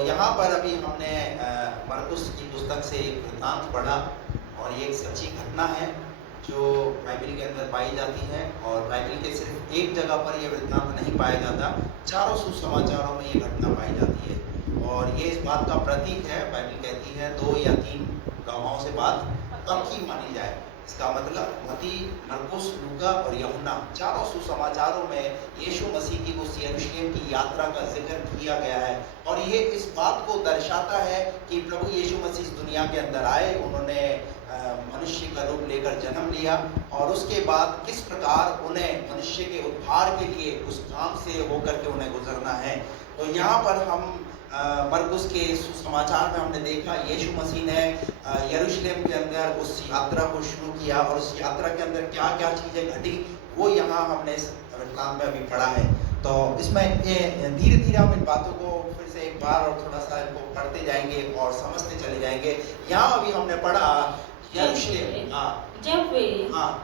यहाँ पर अभी हमने मरकुस की पुस्तक से एक वृत्तांत पढ़ा और ये एक सच्ची घटना है जो बाइबल के अंदर पाई जाती है। और बाइबल के सिर्फ एक जगह पर यह वृत्तांत नहीं पाया जाता, चारों सुसमाचारों में ये घटना पाई जाती है। और ये इस बात का प्रतीक है, बाइबल कहती है 2 या 3 गवाहों से बात पक्की मानी जाए। इसका मतलब मत्ती, मरकुस, लूका और यूहन्ना चारों सुसमाचारों में यीशु मसीह की उस यरूशलेम की यात्रा का जिक्र किया गया है। और ये इस बात को दर्शाता है कि प्रभु यीशु मसीह इस दुनिया के अंदर आए, उन्होंने मनुष्य का रूप लेकर जन्म लिया और उसके बाद किस प्रकार उन्हें मनुष्य के उद्धार के लिए उस काम से होकर के उन्हें गुजरना है। तो यहाँ पर हम मरकुस के सुसमाचार में हमने देखा यीशु मसीह ने यरूशलेम के अंदर उस यात्रा को शुरू किया और उस यात्रा के अंदर क्या क्या चीज़ें घटी वो यहाँ हमने इस वृत्तांत में अभी पढ़ा है। तो इसमें धीरे धीरे हम इन बातों को फिर से एक बार और थोड़ा सा इनको पढ़ते जाएंगे और समझते चले जाएंगे। यहाँ अभी हमने पढ़ा यरूशलेम, जब वे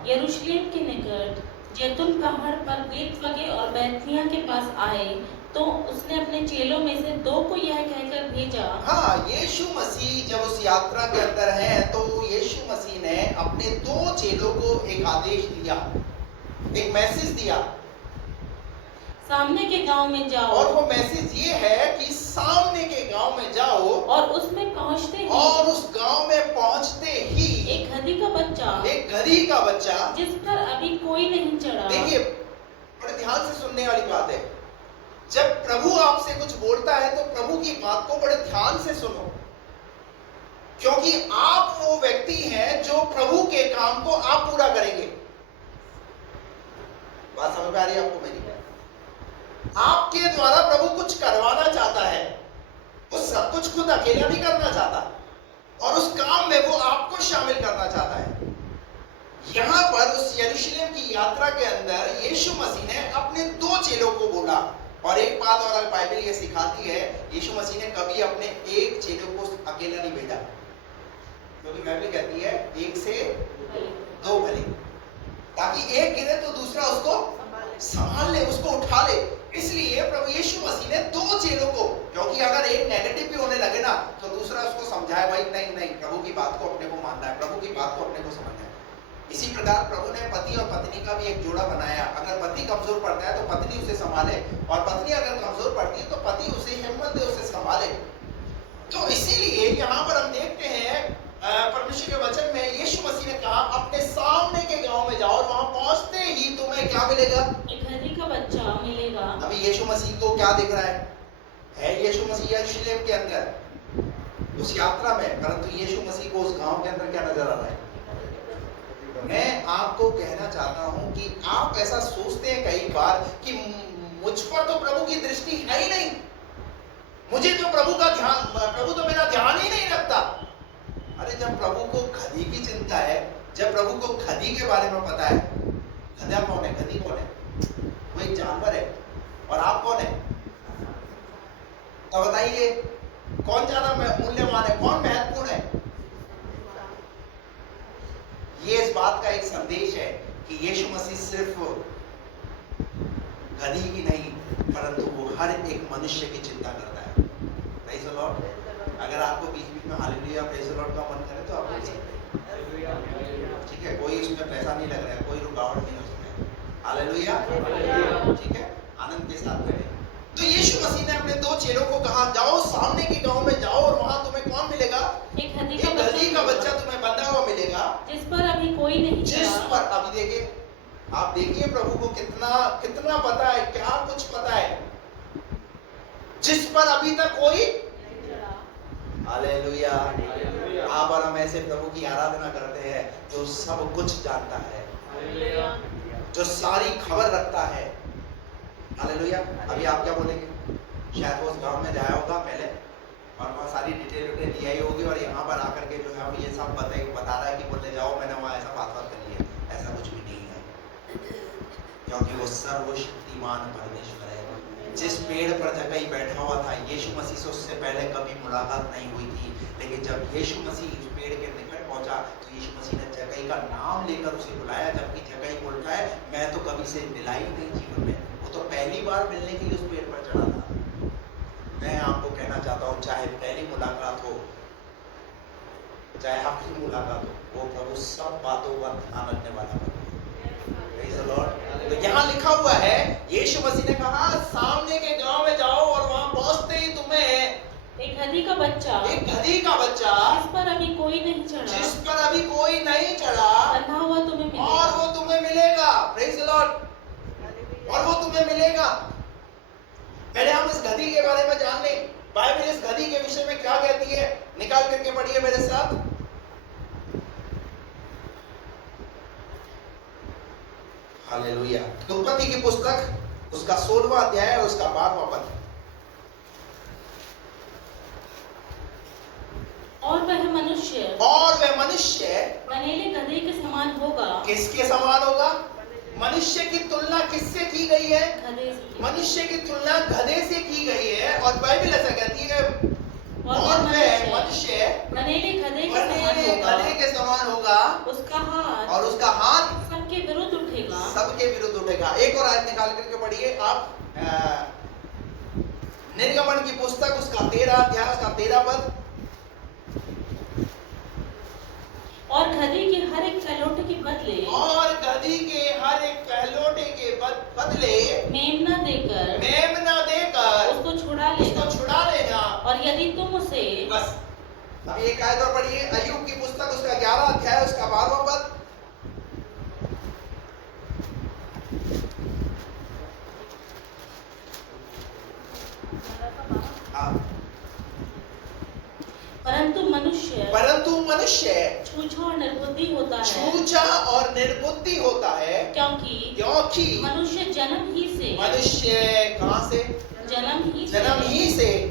यरूशलेम के निकट जैतून पहाड़ पर बेतफगे और बैतनिय्याह के पास आए तो उसने अपने चेलों में से 2 को यह कहकर भेजा। यीशु मसीह जब उस यात्रा के अंदर है तो यीशु मसीह ने अपने 2 चेलों को एक आदेश दिया, एक मैसेज दिया, सामने के गांव में जाओ। और वो मैसेज ये है कि सामने के गांव में जाओ और उसमें पहुंचते ही, और उस गांव में पहुंचते ही एक गधी का बच्चा जिस पर अभी कोई नहीं चढ़ा। देखिए बड़े ध्यान से सुनने वाली बात है, जब प्रभु आपसे कुछ बोलता है तो प्रभु की बात को बड़े ध्यान से सुनो, क्योंकि आप वो व्यक्ति हैं जो प्रभु के काम को आप पूरा करेंगे। बात समझ में आ रही है आपको मेरी? आपके द्वारा प्रभु कुछ करवाना चाहता है, वो सब कुछ खुद अकेला नहीं करना चाहता और उस काम में वो आपको शामिल करना चाहता है। यहां पर उस यरूशलेम की यात्रा के अंदर यीशु मसीह ने अपने 2 चेलों को बोला। और एक बात और बाइबल ये सिखाती है, यीशु मसीह ने कभी अपने एक चेलों को अकेला नहीं भेजा, क्योंकि बाइबल कहती है 1 से 2 भले, ताकि एक गिरे तो दूसरा उसको संभाल ले, उसको उठा ले। इसलिए प्रभु यीशु मसीह ने 2 चेलों को, क्योंकि अगर एक नेगेटिव भी होने लगे ना तो दूसरा उसको समझाए, भाई नहीं प्रभु की बात को अपने को मानना है, प्रभु की बात को अपने को समझना है। इसी प्रकार प्रभु ने पति और पत्नी का भी एक जोड़ा बनाया। अगर पति कमजोर पड़ता है तो पत्नी उसे संभाले, और पत्नी अगर कमजोर पड़ती है तो पति उसे हिम्मत दे, उसे संभाले। तो इसीलिए यहाँ पर हम देखते हैं परमेश्वर के वचन में यीशु मसीह ने कहा अपने सामने के गांव में जाओ और वहां पहुंचते ही तुम्हें क्या मिलेगा? एक गधी का बच्चा मिलेगा। अभी यीशु मसीह को क्या दिख रहा है यीशु मसीह यरूशलेम के अंदर उस यात्रा में, परंतु यीशु मसीह को उस गांव के अंदर क्या नजर आ रहा है? मैं आपको कहना चाहता हूं कि आप ऐसा सोचते हैं कई बार कि मुझ पर तो प्रभु की दृष्टि है ही नहीं, मुझे तो प्रभु तो मेरा ध्यान ही नहीं रखता। अरे जब प्रभु को गधी की चिंता है, जब प्रभु को गधी के बारे में पता है, गधा कौन है? गधी कौन है? वो एक जानवर है, और आप कौन है? तो बताइए कौन ज्यादा मूल्यवान है, कौन महत्वपूर्ण है? ये इस बात का एक संदेश है कि यीशु मसीह सिर्फ गधी की नहीं, परंतु वो हर एक मनुष्य की चिंता करता है। Praise the Lord. अगर आपको बीच बीच में हालेलुया प्रेज़ द लॉर्ड का मन करे तो आप बोल सकते हैं, ठीक है? कोई उसमें पैसा नहीं लग रहा है, कोई रुकावट नहीं है उसमें। हालेलुया, ठीक है? आनंद के साथ में। तो यीशु मसीह ने अपने 2 चेलों को कहा जाओ सामने के गांव में जाओ और वहां तुम्हें कौन मिलेगा? एक गधी का बच्चा तुम्हें बंधा हुआ मिलेगा, जिस पर अभी कोई नहीं चढ़ा। जिस पर अभी देखिए, आप देखिए प्रभु को कितना पता है, क्या कुछ पता है, जिस पर अभी तक कोई। हालेलुया। आप और हम ऐसे प्रभु की आराधना करते हैं जो सब कुछ जानता है, जो सारी खबर रखता है। हालेलुया। अभी आप क्या बोलेंगे? शायद वो उस गांव में जाया होगा पहले और वहाँ सारी डिटेल दी आई होगी, और यहाँ पर आकर के जो है वो ये सब बता रहा है कि बोले जाओ मैंने वहाँ ऐसा बात कर लिया। ऐसा कुछ भी नहीं है, क्योंकि वो सर्वशक्तिमान परमेश्वर है। जिस पेड़ पर जक्कई बैठा हुआ था, यीशु मसीह से उससे पहले कभी मुलाकात नहीं हुई थी, लेकिन जब यीशु मसीह उस पेड़ के निकट पहुंचा तो यीशु मसीह ने जक्कई का नाम लेकर उसे बुलाया, जबकि जक्कई बोलता है मैं तो कभी से मिला ही नहीं जीवन में। वो तो पहली बार मिलने के लिए उस पेड़ पर चढ़ा था। मैं आपको कहना चाहता हूँ, चाहे पहली मुलाकात हो चाहे आखिरी मुलाकात हो, वो प्रभु सब बातों का ध्यान रखने वाला है। Praise the Lord। तो यहाँ लिखा हुआ है, यीशु मसीह ने कहा सामने के गांव में जाओ और वहां पहुंचते ही तुम्हें एक गधी का बच्चा जिस पर अभी कोई नहीं चढ़ा बंधा हुआ तुम्हें मिलेगा, और वो तुम्हें मिलेगा। Praise the Lord। और वो तुम्हें मिलेगा। पहले हम इस गधी के बारे में जान लें, बाइबल इस गधी के विषय में क्या कहती है, निकाल करके पढ़िए मेरे साथ। हालेलुया। उत्पत्ति की पुस्तक उसका 16वां अध्याय और उसका 12वां पद। और वह मनुष्य बनेले गधे के समान होगा। किसके समान होगा? मनुष्य की तुलना किससे की गई है? गधे से। मनुष्य की तुलना गधे से की गई है, और बाइबल ऐसा कहती है, और वह मनुष्य बनेले गधे के समान होगा। उसका हाथ सबके विरुद्ध उठेगा। एक और आयत निकाल करके पढ़िए आप, निर्गमन की पुस्तक उसका 13 अध्याय उसका 13 पद। और गधी के हर एक पहलोटे के बदले मेमना देकर उसको छुड़ा लेना। और यदि तुम उसे, बस अभी एक आयत और पढ़िए, अय्यूब की पुस्तक उसका 11 अध्याय उसका 12वां पद। परंतु मनुष्य छूछा और निर्बुद्धि होता है, क्योंकि मनुष्य जन्म ही से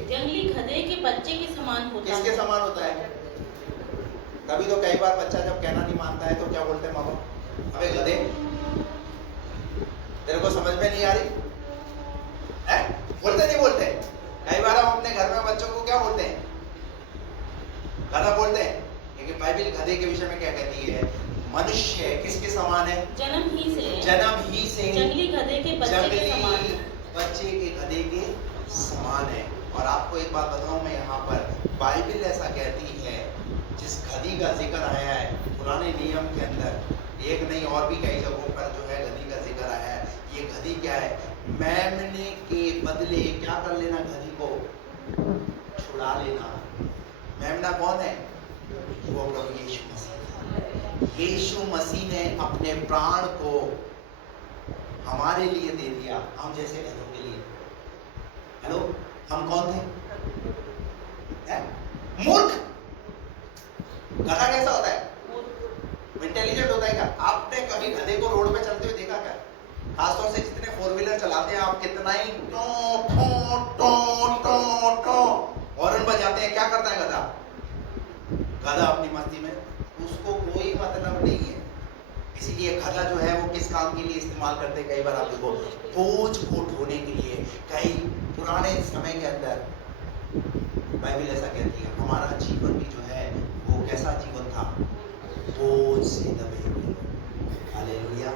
जंगली गधे के बच्चे के समान होता है। किसके समान होता है? कभी तो कई बार बच्चा जब कहना नहीं मानता है तो क्या बोलते हैं माँ बाप? अबे गधे, तेरे को समझ में नहीं आ रही है? बोलते नहीं बोलते? कई बार हम अपने घर में बच्चों को क्या बोलते हैं? गधा बोलते हैं। लेकिन बाइबल गधे के विषय में क्या कहती है? मनुष्य किसके समान है? जन्म ही से जंगली गधे के बच्चे के गधे के समान है। और आपको एक बात बताऊं, मैं यहाँ पर बाइबल ऐसा कहती है, जिस गधी का जिक्र आया है पुराने नियम के अंदर, एक नहीं और भी कई जगहों पर जो है गधी का जिक्र आया है। ये गधी क्या है? मेमने के बदले क्या कर लेना? गधी को छुड़ा लेना। मेमना कौन है? वो प्रभु यीशु मसीह। यीशु मसीह ने अपने प्राण को हमारे लिए दे दिया, हम जैसे गधों के लिए। हेलो, हम कौन थे? मूर्ख। गधा कैसा होता है? इंटेलिजेंट होता है क्या? आपने कभी गधे को रोड पे चलते हुए देखा क्या? खासतौर से जितने 4 व्हीलर चलाते हैं आप, कितना ही हॉर्न बजाते हैं, क्या करता है गधा? गधा अपनी मस्ती में, उसको कोई मतलब नहीं है। इसीलिए गधा जो है वो किस काम के लिए इस्तेमाल करते हैं? कई बार आप देखो, बोझ को ढोने के लिए। कई पुराने समय के अंदर बाइबल ऐसा कहती है, हमारा जीवन भी जो है वो कैसा जीवन था? बोझ से दबे हुए। हालेलुया।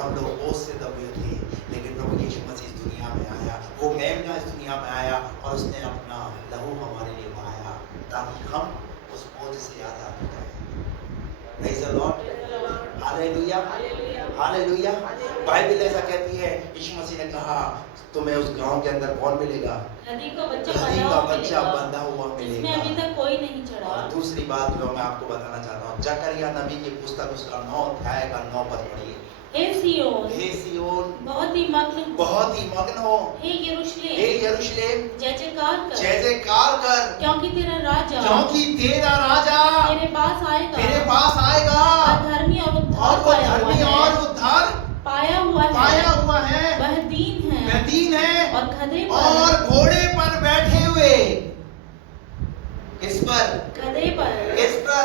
हम लोग बोझ से दबे थे, लेकिन प्रभु यीशु मसीह इस दुनिया में आया, वो मेमना इस दुनिया में आया और उसने अपना लहू हमारे लिए बहाया, ताकि हम उस बोझ से आजाद हो जाए। Praise the Lord. Hallelujah, hallelujah. Bible ऐसा कहती है, यीशु मसीह ने कहा तुम्हें उस गांव के अंदर कौन मिलेगा? गधी का बच्चा बंधा हुआ मिलेगा, जिसमें अभी तक कोई नहीं चढ़ा। और दूसरी बात जो मैं आपको बताना चाहता हूँ, जकरिया नबी की पुस्तक उसका 9 अध्याय का 9 पद पढ़िए। हे सियोन बहुत ही मग्न हो। हे यरूशलेम जय जयकार कर, क्योंकि तेरा राजा तेरे पास आएगा। धर्मी और उद्धार पाया हुआ है। वह दीन है और घोड़े पर बैठे हुए। किस पर? गधे पर। किस पर?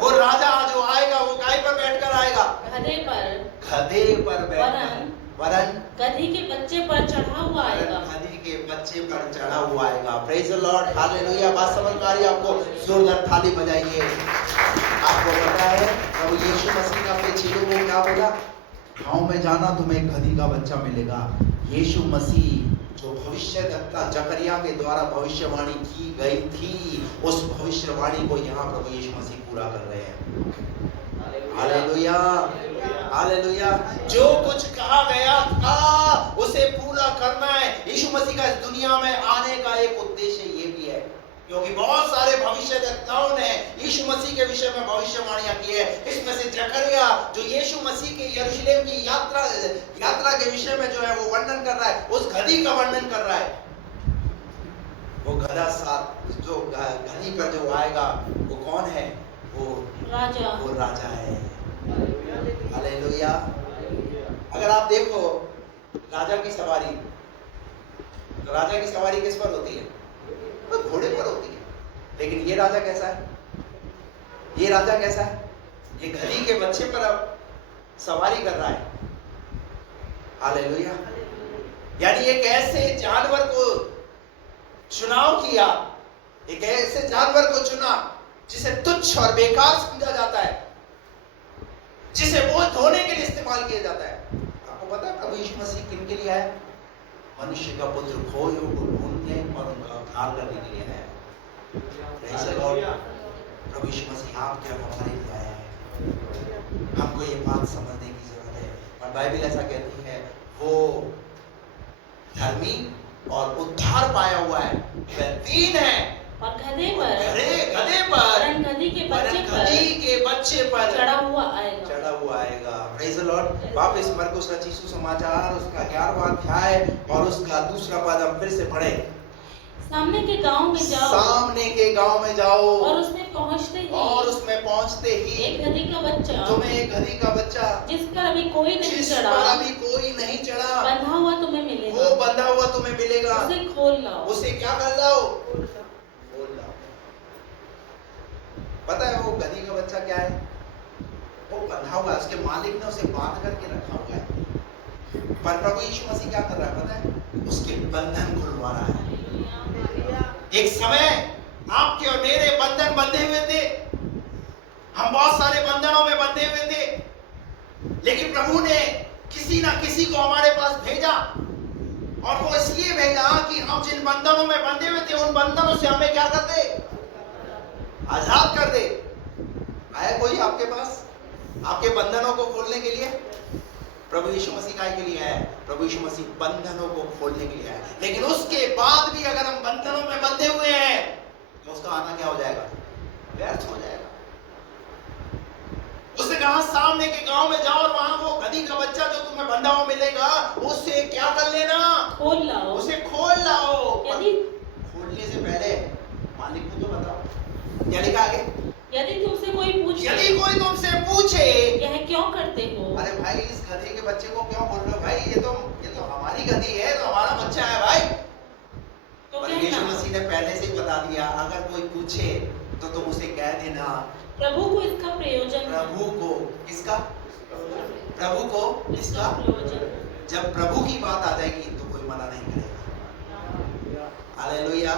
वो राजा जो आएगा वो गाय पर बैठकर आएगा? गधे पर बैठकर, वरन गधी के बच्चे पर चढ़ा हुआ आएगा। गधी के बच्चे पर चढ़ा हुआ आएगा। Praise the Lord. हालेलुया। बात समझ में आ रही है आपको? जोरदार ताली बजाइए। आपको पता है प्रभु यीशु मसीह ने अपने चेलों को क्या बोला? गाँव में जाना, तुम्हें एक गधी का बच्चा मिलेगा। यीशु मसीह जो भविष्यद्वक्ता जकरिया के द्वारा भविष्यवाणी की गई थी, उस भविष्यवाणी को यहाँ प्रभु यीशु मसीह पूरा कर रहे हैं। Hallelujah, hallelujah. जो कुछ कहा गया था उसे पूरा करना है। यीशु मसीह का इस दुनिया में आने का एक उद्देश्य ये भी है, क्योंकि बहुत सारे भविष्यद्वक्ताओं ने यीशु मसीह के विषय में भविष्यवाणियां की है। इसमें से जकरिया जो यीशु मसीह के यरूशलेम की यात्रा के विषय में जो है वो वर्णन कर रहा है, उस गधी का वर्णन कर रहा है। वो गधा साथ जो गधी पर जो आएगा वो कौन है? वो राजा है। हालेलुया। अगर आप देखो राजा की सवारी, तो राजा की सवारी किस पर होती है? वो घोड़े पर होती है। लेकिन ये राजा कैसा है? ये राजा कैसा है? ये गधी के बच्चे पर अब सवारी कर रहा है। हालेलुया। यानी एक ऐसे जानवर को चुनाव किया, एक ऐसे जानवर को चुना जिसे तुच्छ और बेकार समझा जाता है, जिसे बोझ ढोने के लिए इस्तेमाल किया जाता है। आपको पता है प्रभु यीशु मसीह किन के लिए आया? मनुष्य का पुत्र खोयों को ढूंढने और उनका उद्धार करने के लिए आया। प्रभु यीशु मसीह आपके और हमारे लिए आया है। हमको ये बात समझने की जरूरत है। और बाइबल ऐसा कहती है, वो धर्मी और उद्धार पाया हुआ है, वह दीन है और गधे पर गधी के बच्चे पर चढ़ा हुआ आएगा। Praise the Lord. वापस मरकुस रचित सुसमाचार उसका 11वां अध्याय और उसका 2 पद हम फिर से पढ़े। सामने के गांव में जाओ और उसमें पहुंचते ही एक गधी का बच्चा, तुम्हें एक गधी का बच्चा जिस पर अभी कोई नहीं चढ़ा, बंधा हुआ तुम्हें मिलेगा। वो बंधा हुआ तुम्हें मिलेगा। उसे खोल लाओ। उसे क्या कर लाओ? खोल लाओ। पता है वो गधी का बच्चा क्या है? वो बंधा हुआ है, उसके मालिक ने उसे बांध करके रखा हुआ है। पर प्रभु यीशु मसीह क्या कर रहा है पता है? उसके बंधन खुलवा रहा है। एक समय आपके और मेरे बंधन बंधे हुए थे, हम बहुत सारे बंधनों में बंधे हुए थे, लेकिन प्रभु ने किसी ना किसी को हमारे पास भेजा, और वो इसलिए भेजा कि हम जिन बंधनों में बंधे हुए थे उन बंधनों से हमें क्या कर दे? आजाद कर दे। आया कोई आपके पास आपके बंधनों को खोलने के लिए? प्रभु यीशु मसीह काय के लिए आया? प्रभु यीशु मसीह बंधनों को खोलने के लिए आया। लेकिन उसके बाद भी अगर हम बंधनों में बंधे हुए हैं तो उसका आना क्या हो जाएगा? व्यर्थ हो जाएगा। उसने कहा सामने के गांव में जाओ और वहां वो गधी का बच्चा जो तुम्हें बंधा हुआ मिलेगा, उससे क्या कर लेना? खोल लाओ। उसे खोल लाओ। यदि खोलने से पहले मालिक को तो बताओ। क्या लिखा आगे? यदि तुमसे कोई पूछे यह क्यों करते हो? अरे भाई इस गधे के बच्चे को क्यों बोल रहे हो भाई? ये तो हमारी गधी है, तो हमारा बच्चा है भाई। तो यीशु मसीह ने पहले से ही बता दिया, अगर कोई पूछे तो तुम उसे कह देना प्रभु को इसका प्रयोजन। प्रभु को किसका? प्रभु को इसका प्रयोजन। जब प्रभु की बात आ जाएगी तो कोई मना नहीं करेगा। Hallelujah,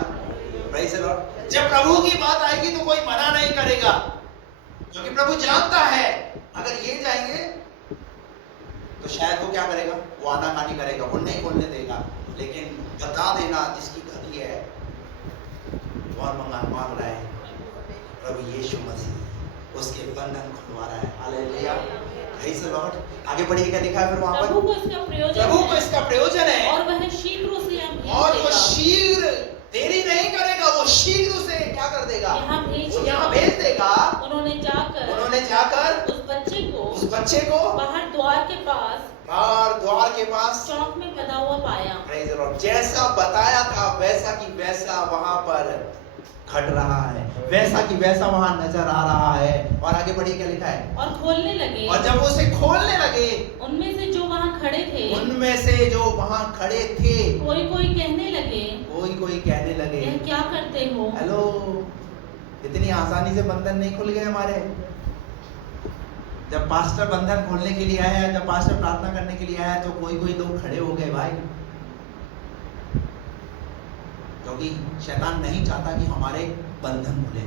praise the Lord. जब प्रभु की बात आएगी तो कोई मना नहीं करेगा, क्योंकि प्रभु जानता है अगर ये जाएंगे तो शायद वो क्या करेगा? वो आनाकानी करेगा, वो नहीं खोलने देगा। लेकिन बता देना जिसकी गधी है कौन मांग रहा है? प्रभु यीशु मसीह उसके बंधन खुलवा रहा है। Hallelujah, praise the Lord. आगे बढ़िए, क्या लिखा है फिर वहां पर? प्रभु को इसका प्रयोजन है और वह शीघ्र उसे और वो शीघ्र देरी नहीं करेगा, वो शीघ्र उसे क्या कर देगा? यहाँ भेज देगा। उन्होंने जाकर उस बच्चे को बाहर द्वार के पास चौक में बंधा हुआ पाया। Praise the Lord. जैसा बताया था वैसा की वैसा वहां पर घट रहा है, वैसा की वैसा वहां नजर आ रहा है। और आगे बढ़िए, क्या लिखा है? और खोलने लगे। और जब उसे खोलने लगे, उनमें से जो वहां खड़े थे कोई कहने लगे यह क्या करते हो? हेलो, इतनी आसानी से बंधन नहीं खुल गए हमारे। जब पास्टर बंधन खोलने के लिए आया, जब पास्टर प्रार्थना करने के लिए आया, तो कोई लोग खड़े हो गए भाई, क्योंकि शैतान नहीं चाहता कि हमारे बंधन खुले।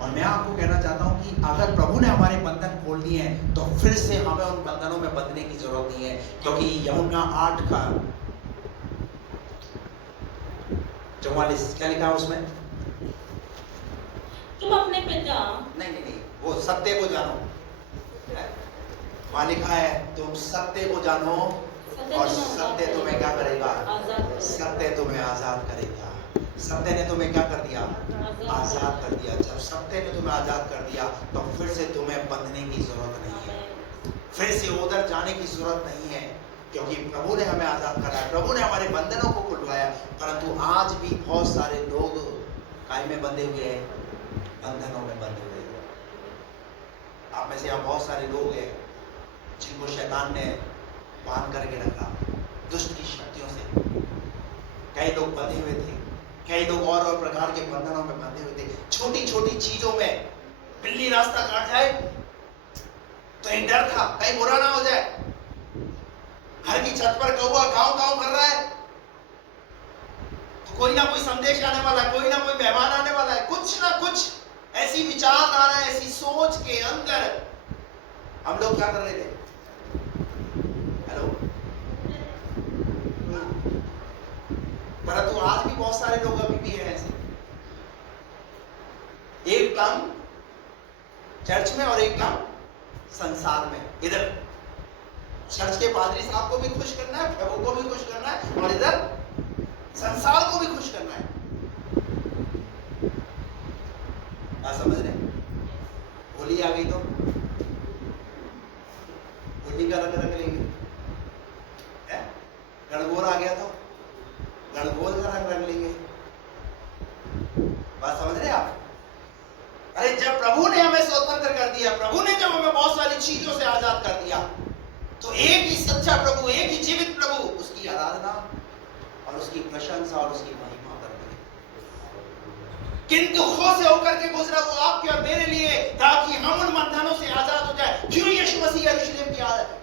और मैं आपको कहना चाहता हूं कि अगर प्रभु ने हमारे बंधन खोल दिए हैं तो फिर से हमें उन बंधनों में बंधने की जरूरत नहीं है, क्योंकि यूहन्ना 8 का 44 क्या लिखा है उसमें? तुम अपने पिता नहीं, वो सत्य को जानो। वहां लिखा है तुम सत्य को जानो और सत्य तुम्हें क्या करेगा? सत्य तुम्हें आजाद करेगा। सत्य ने तुम्हें क्या कर दिया? आजाद कर दिया। जब सत्य ने तुम्हें आजाद कर दिया तो फिर से तुम्हें बंधने की जरूरत नहीं है, फिर से उधर जाने की जरूरत नहीं है, क्योंकि प्रभु ने हमें आजाद कराया, प्रभु ने हमारे बंधनों को खुलवाया। परंतु आज भी बहुत सारे लोग काय में बंधे हुए हैं? बंधनों में बंधे हुए हैं। आप में से यहाँ बहुत सारे लोग हैं जिनको शैतान ने बांध करके रखा दुष्ट की शक्तियों से। कई लोग बंधे हुए थे, कई लोग और प्रकार के बंधनों में बंधे हुए थे। छोटी छोटी चीजों में बिल्ली रास्ता काट जाए तो एक डर था कहीं बुरा ना हो जाए। घर की छत पर कौवा गाँव गाँव कर रहा है तो कोई ना कोई संदेश आने वाला है, कोई ना कोई मेहमान आने वाला है। कुछ ना कुछ ऐसी विचारधारा, ऐसी सोच के अंदर हम लोग क्या कर रहे थे? हेलो। परंतु आज भी बहुत सारे लोग अभी भी हैं ऐसे। एक काम चर्च में और एक काम संसार में। इधर चर्च के पादरी साहब को भी खुश करना है, प्रभु को भी खुश करना है, और इधर संसार को भी खुश करना है। आप समझ रहे? होली आ गई तो होली का रंग रंग लेंगे, गणगौर आ गया तो गणगौर का रंग रंग लेंगे। बात समझ रहे आप? अरे जब प्रभु ने हमें स्वतंत्र कर दिया, प्रभु ने जब हमें बहुत सारी चीजों से आजाद कर दिया, तो एक ही सच्चा प्रभु, एक ही जीवित प्रभु, उसकी आराधना और उसकी प्रशंसा और उसकी महिमा करते हैं। किन दुखों से होकर के गुजरा वो आपके और मेरे लिए, ताकि हम उन बंधनों से आजाद हो जाए। क्यों यीशु मसीह यरूशलेम की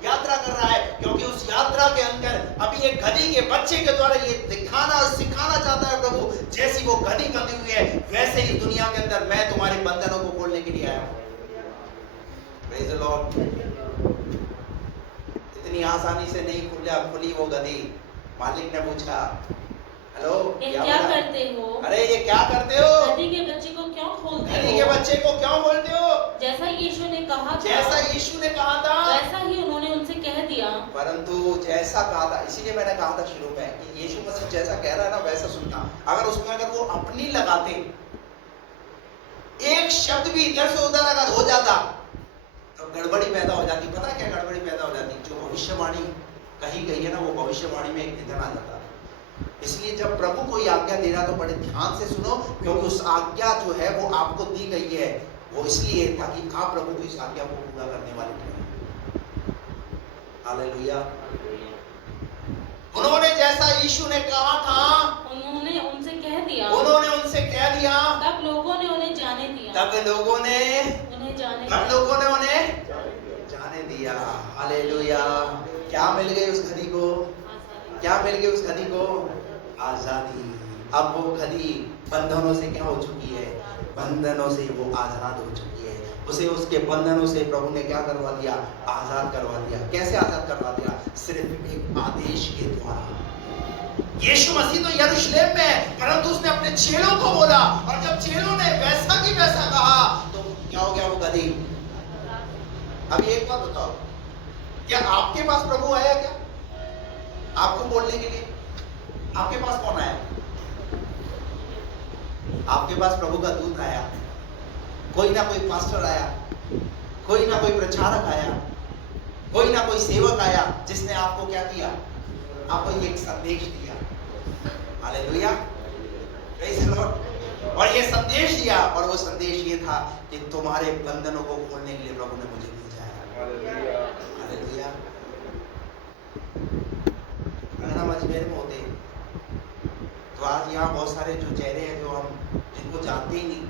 यात्रा कर रहा है? क्योंकि उस यात्रा के अंदर अभी एक गधी के बच्चे के द्वारा ये दिखाना और सिखाना चाहता है प्रभु, जैसी वो गधी बंधी हुई है वैसे ही दुनिया के अंदर मैं तुम्हारे बंधनों को खोलने के लिए आया हूं। Praise the Lord. इतनी आसानी से नहीं खुली वो गधी। मालिक ने पूछा, हेलो क्या करते हो? अरे ये क्या करते हो? गधी के बच्चे को क्यों खोलते हो? गधी के बच्चे को क्यों खोलते हो? जैसा यीशु ने कहा था, वैसा ही उन्होंने उनसे कह दिया। परंतु जैसा कहा था, इसीलिए मैंने कहा था शुरू में कि यीशु मसीह जैसा कह रहा है ना वैसा सुनना। अगर उसमें अगर वो अपनी लगाते, एक शब्द भी इधर से उधर अगर हो जाता तो गड़बड़ी पैदा हो जाती। पता है क्या गड़बड़ी पैदा हो जाती? जो भविष्यवाणी कही गई है ना, वो भविष्यवाणी में एक निधन आ जाता। इसलिए जब प्रभु कोई आज्ञा दे रहा तो बड़े ध्यान से सुनो, क्योंकि उस आज्ञा जो है वो आपको दी गई है, वो इसलिए ताकि आप प्रभु की इस आज्ञा को पूरा करने वाले हैं। हालेलुया। उन्होंने जैसा यीशु ने कहा था, उन्होंने उनसे कह दिया, तब लोगों ने उन्हें जाने दिया, तब लोगों ने उन्हें जाने दिया। हालेलुया। क्या मिल गई उस गधी को? क्या मिल गई उस गधी को? आजादी। अब वो गधी बंधनों से क्या हो चुकी है? बंधनों से वो आजाद हो चुकी है। उसे उसके बंधनों से प्रभु ने क्या करवा दिया? आजाद करवा दिया। कैसे आजाद करवा दिया? सिर्फ एक आदेश के द्वारा। यीशु मसीह तो यरूशलेम में है, परंतु उसने अपने चेलों को बोला, और जब चेलों ने वैसा की वैसा कहा तो क्या हो गया? वो गधी। अभी एक बात बताओ, क्या आपके पास प्रभु आया? क्या आपको बोलने के लिए आपके पास कौन आया? आपके पास प्रभु का दूत आया, कोई ना कोई पास्टर आया, कोई ना कोई प्रचारक आया, कोई ना कोई सेवक आया, जिसने आपको क्या किया? आपको एक संदेश दिया। Hallelujah, praise the Lord. और ये संदेश दिया, और वो संदेश ये था कि तुम्हारे बंधनों को खोलने के लिए प्रभु ने मुझे भेजा है। हालेलुया। अगर हम अजमेर में होते तो आज यहाँ बहुत सारे जो चेहरे हैं जो हम जिनको जानते ही नहीं,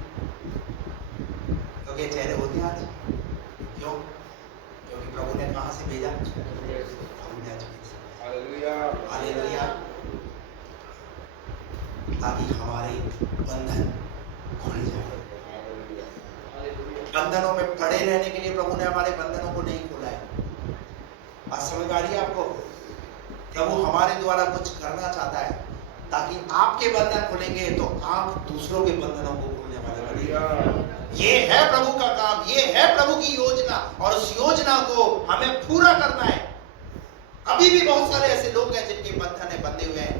तो क्या चेहरे होते आज? क्यों? क्योंकि प्रभु ने कहाँ से भेजा? हालेलुया। ताकि हमारे बंधन खुल जाए। बंधनों में पड़े रहने के लिए प्रभु ने हमारे बंधनों को नहीं खोला है। आज समझ आ रही है आपको? प्रभु हमारे द्वारा कुछ करना चाहता है ताकि आपके बंधन खुलेंगे तो आप दूसरों के बंधनों को खोलने वाले बनेंगे। ये है प्रभु का काम, ये है प्रभु की योजना, और उस योजना को हमें पूरा करना है। अभी भी बहुत सारे ऐसे लोग हैं जिनके बंधन है बंधे हुए हैं।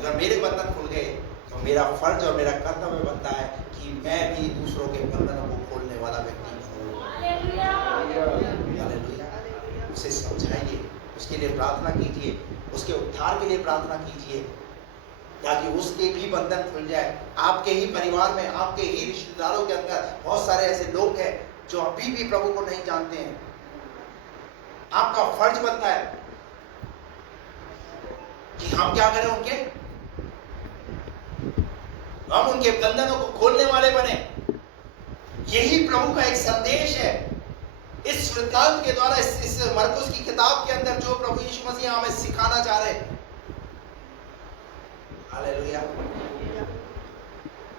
अगर मेरे बंधन खुल गए तो मेरा फर्ज और मेरा कर्तव्य बनता है कि मैं भी दूसरों के बंधनों को खोलने वाला व्यक्ति बनूं। हालेलुया। उसे समझाइए, उसके लिए प्रार्थना कीजिए, उसके उद्धार के लिए प्रार्थना कीजिए, ताकि उसके भी बंधन खुल जाए। आपके ही परिवार में, आपके ही रिश्तेदारों के अंदर बहुत सारे ऐसे लोग हैं जो अभी भी प्रभु को नहीं जानते हैं। आपका फर्ज बनता है कि हम क्या करें, हम उनके बंधनों को खोलने वाले बने। यही प्रभु का एक संदेश है इस वृत्तांत के द्वारा, इस मरकुस की किताब के अंदर जो प्रभु यीशु मसीह हमें सिखाना चाह रहे हैं। हालेलुया।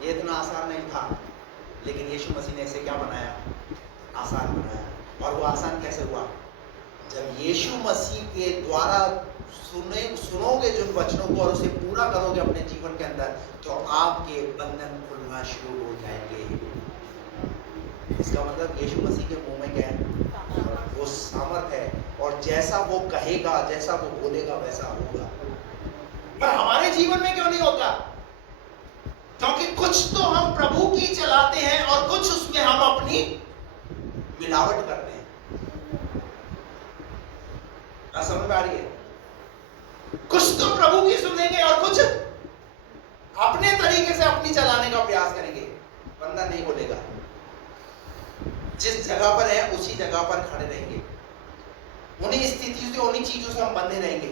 ये इतना आसान नहीं था, लेकिन यीशु मसीह ने इसे क्या बनाया, आसान बनाया। और वो आसान कैसे हुआ? जब यीशु मसीह के द्वारा सुनोगे जिन वचनों को और उसे पूरा करोगे अपने जीवन के अंदर, तो आपके बंधन खुलना शुरू हो जाएंगे। इसका मतलब यीशु मसीह के मुंह में क्या है, वो सामर्थ है, और जैसा वो कहेगा, जैसा वो बोलेगा, वैसा होगा। पर हमारे जीवन में क्यों नहीं होता? क्योंकि कुछ तो हम प्रभु की चलाते हैं और कुछ उसमें हम अपनी मिलावट करते हैं। समझ में आ रही है? कुछ तो प्रभु की सुनेंगे और कुछ अपने तरीके से अपनी चलाने का प्रयास करेंगे। बंधन नहीं बोलेगा। जिस जगह पर है उसी जगह पर खड़े रहेंगे, उन्हीं स्थितियों से, उन्हीं चीजों से हम बंधे रहेंगे।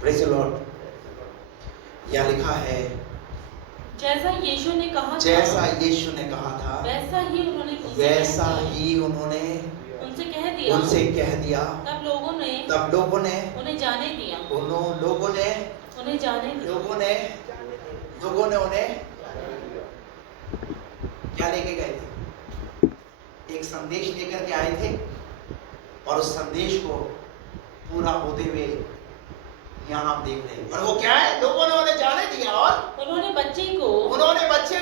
Praise the Lord. यह लिखा है, जैसा यीशु ने कहा था, जैसा यीशु ने कहा था वैसा ही उन्होंने उनसे कह दिया। तब लोगों ने उन्हें जाने दिया। लोगों ने उन्हें क्या लेके गए थे? एक संदेश लेकर के आए थे, और उस संदेश को पूरा होते हुए यहाँ हम देख रहे हैं। और वो क्या है? लोगों ने उन्हें जाने दिया, और उन्होंने बच्चे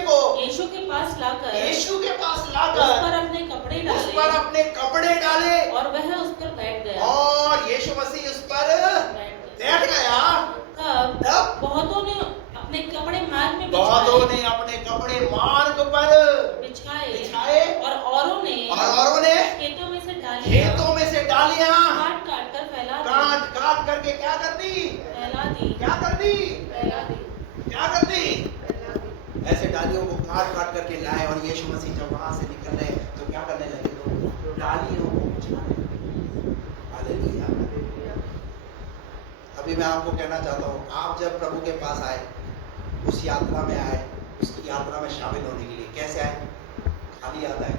को यीशु के पास लाकर उस पर अपने कपड़े डाले, और वह उस पर बैठ गया। और यीशु मसीह उस पर बैठ गया। तब बहुतों ने अपने कपड़े मार्ग पर बिछाए, और औरों ने खेतों में से डालियां काट करके क्या कर दी? ऐसे डालियों को काट करके लाए, और यीशु मसीह जब वहां से निकल रहे तो क्या करने लगे? लोग डालियों को बिछाने। हालेलुया। अभी मैं आपको कहना चाहता हूँ, आप जब प्रभु के पास आए, उस यात्रा में आए, उसकी यात्रा में शामिल होने के लिए कैसे आए? खाली याद आए?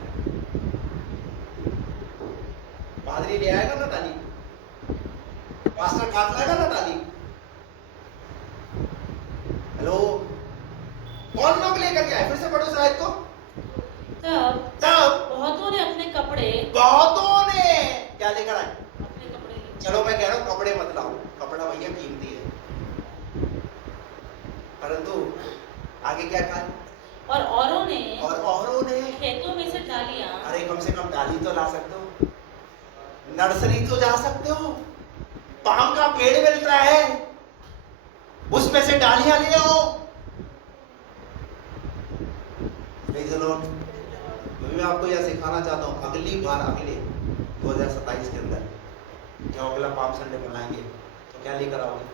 पादरी ले आएगा ना ताली, पास्टर काट लाएगा ना ताली। हेलो, कौन लोग लेकर के आए? फिर से पढ़ो शायद को। तब बहुतों ने क्या लेकर आए? अपने कपड़े। चलो मैं कह रहा हूँ, कपड़े मत लाओ, कपड़ा भैया कीमती है, परंतु आगे क्या कहा? और औरों ने खेतों में से डालियां। अरे कम से कम डाली तो ला सकते हो, नर्सरी तो जा सकते हो, पाम का पेड़ मिलता है, उसमें से डालियां ले आओ। Praise the Lord. मैं आपको यह सिखाना चाहता हूँ, अगले 2027 के अंदर जब अगला पाम संडे मनाएंगे तो क्या लेकर आओगे?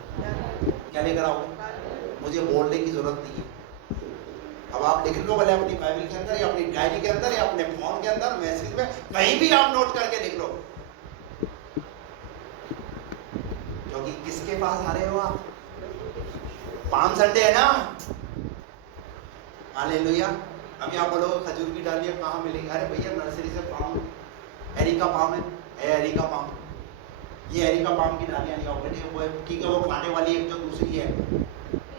मुझे बोलने की जरूरत नहीं है। अब आप लिख लो, भले अपनी बाइबल के अंदर या अपनी डायरी के अंदर या अपने फोन के अंदर, मैसेज में, कहीं भी आप नोट करके लिख लो, क्योंकि किसके पास आ रहे हो आप? पाम संडे है ना। हालेलुया। अभी आप बोलो खजूर की डालियां कहाँ मिलेगी? अरे भैया नर्सरी से पाम, एरिका पाम है, एरिका पाम, ये एरिका पाम की डालियां नहीं आओगे, वो ठीक है, वो खाने वाली एक जो दूसरी है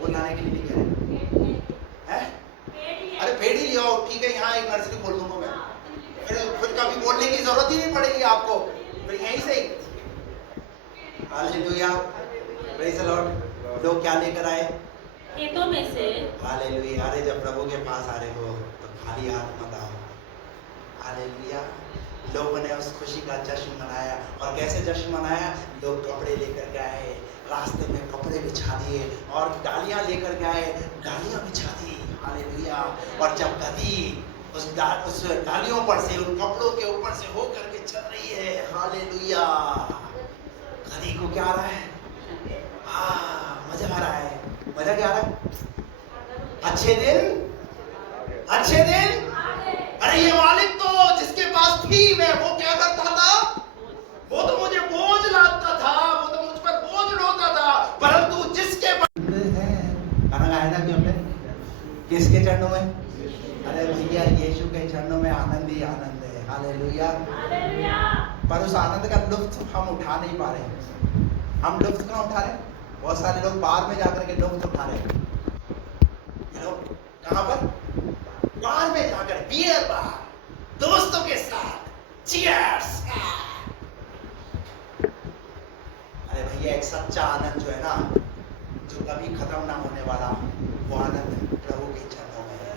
वो लाने के लिए नहीं कह रहे हैं। अरे पेड़ ही ले आओ, ठीक है, यहाँ एक नर्सरी खोल दूंगा मैं, फिर कभी बोलने की जरूरत ही नहीं पड़ेगी आपको, फिर यहीं से ही। हालेलुया। Praise the Lord. लोग क्या लेकर आए? खेतों में से। हालेलुया। अरे जब प्रभु के पास आ रहे हो तो खाली हाथ मत आओ। हालेलुया। लोगों ने उस खुशी का जश्न मनाया। और कैसे जश्न मनाया? लोग कपड़े लेकर के आए, रास्ते में कपड़े बिछा दिए, और डालियां लेकर के आए, डालियां बिछा दी। हालेलुया। और जब गधी उस डालियों पर से, उन कपड़ों के ऊपर से होकर के चल रही है, हालेलुया, गधी को क्या आ रहा है? मजा आ रहा है। मजा क्या आ रहा है? अच्छे दिन, अच्छे दिन। अरे ये मालिक तो जिसके पास थी मैं, वो क्या करता था? वो तो मुझे बोझ लाता था, वो तो मुझ पर बोझ ढोता था। परंतु जिसके पास है, गाना गाया ना कि हमने, किसके चरणों में? अरे भैया यीशु के चरणों में आनंद ही आनंद है। हालेलुया। पर उस आनंद का लुत्फ हम उठा नहीं पा रहे। हम लुत्फ कहाँ उठा रहे हैं? बहुत सारे लोग बाहर में जाकर के लुत्फ उठा रहे हैं। कहाँ पर? बाहर में जाकर बियर बार, दोस्तों के साथ चीयर्स। अरे भैया एक सच्चा आनंद जो है ना, जो कभी खत्म ना होने वाला, वो आनंद प्रभु के चरणों में है।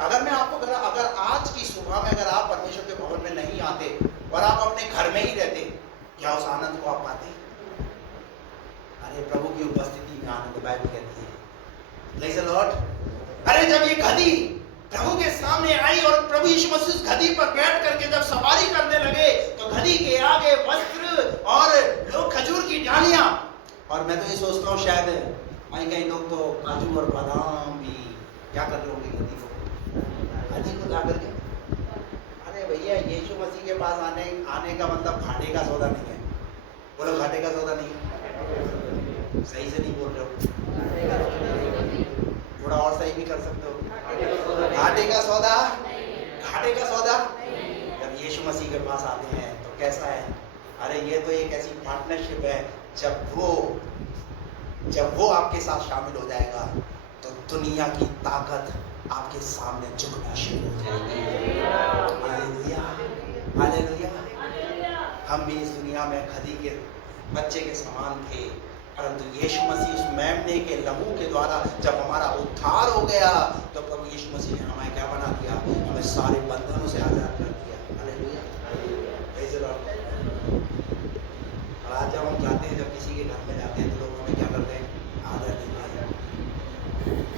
अगर मैं आपको अगर आज की सुबह में अगर आप परमेश्वर के भवन में नहीं आते और आप अपने घर में ही रहते, क्या उस आनंद को आप पाते? अरे प्रभु की उपस्थिति में आनंद, बाइबल कहती है। Praise the Lord. अरे जब ये गधी प्रभु के सामने आई और प्रभु यीशु मसीह उस गधी पर बैठ करके जब सवारी करने लगे, तो गधी के आगे वस्त्र और लोग खजूर की डालियां। और मैं तो ये सोचता हूँ शायद कई लोग तो काजू और बादाम भी क्या कर रहे होंगे गधी को ला करके। अरे भैया यीशु मसीह के पास आने का मतलब घाटे का सौदा नहीं है। बोलो घाटे का सौदा नहीं है। सही से नहीं बोल रहे हो, थोड़ा और सही भी कर सकते हो। घाटे का सौदा, घाटे का सौदा। जब यीशु मसीह के पास आते हैं तो कैसा है? अरे ये तो एक ऐसी पार्टनरशिप है, जब वो आपके साथ शामिल हो जाएगा तो दुनिया की ताकत आपके सामने झुकना शुरू हो जाएगी। Hallelujah, hallelujah. हम भी इस दुनिया में गधी के बच्चे के समान थे, परंतु यीशु मसीह उस मेमने के लहू के द्वारा जब हमारा उद्धार हो गया, तो प्रभु यीशु मसीह ने हमें क्या बना दिया? हमें सारे बंधनों से आजाद कर दिया। Hallelujah, praise the Lord. और आज जब हम जाते हैं, जब किसी के घर में जाते हैं, तो लोग हमें क्या करते हैं? आदर देते हैं।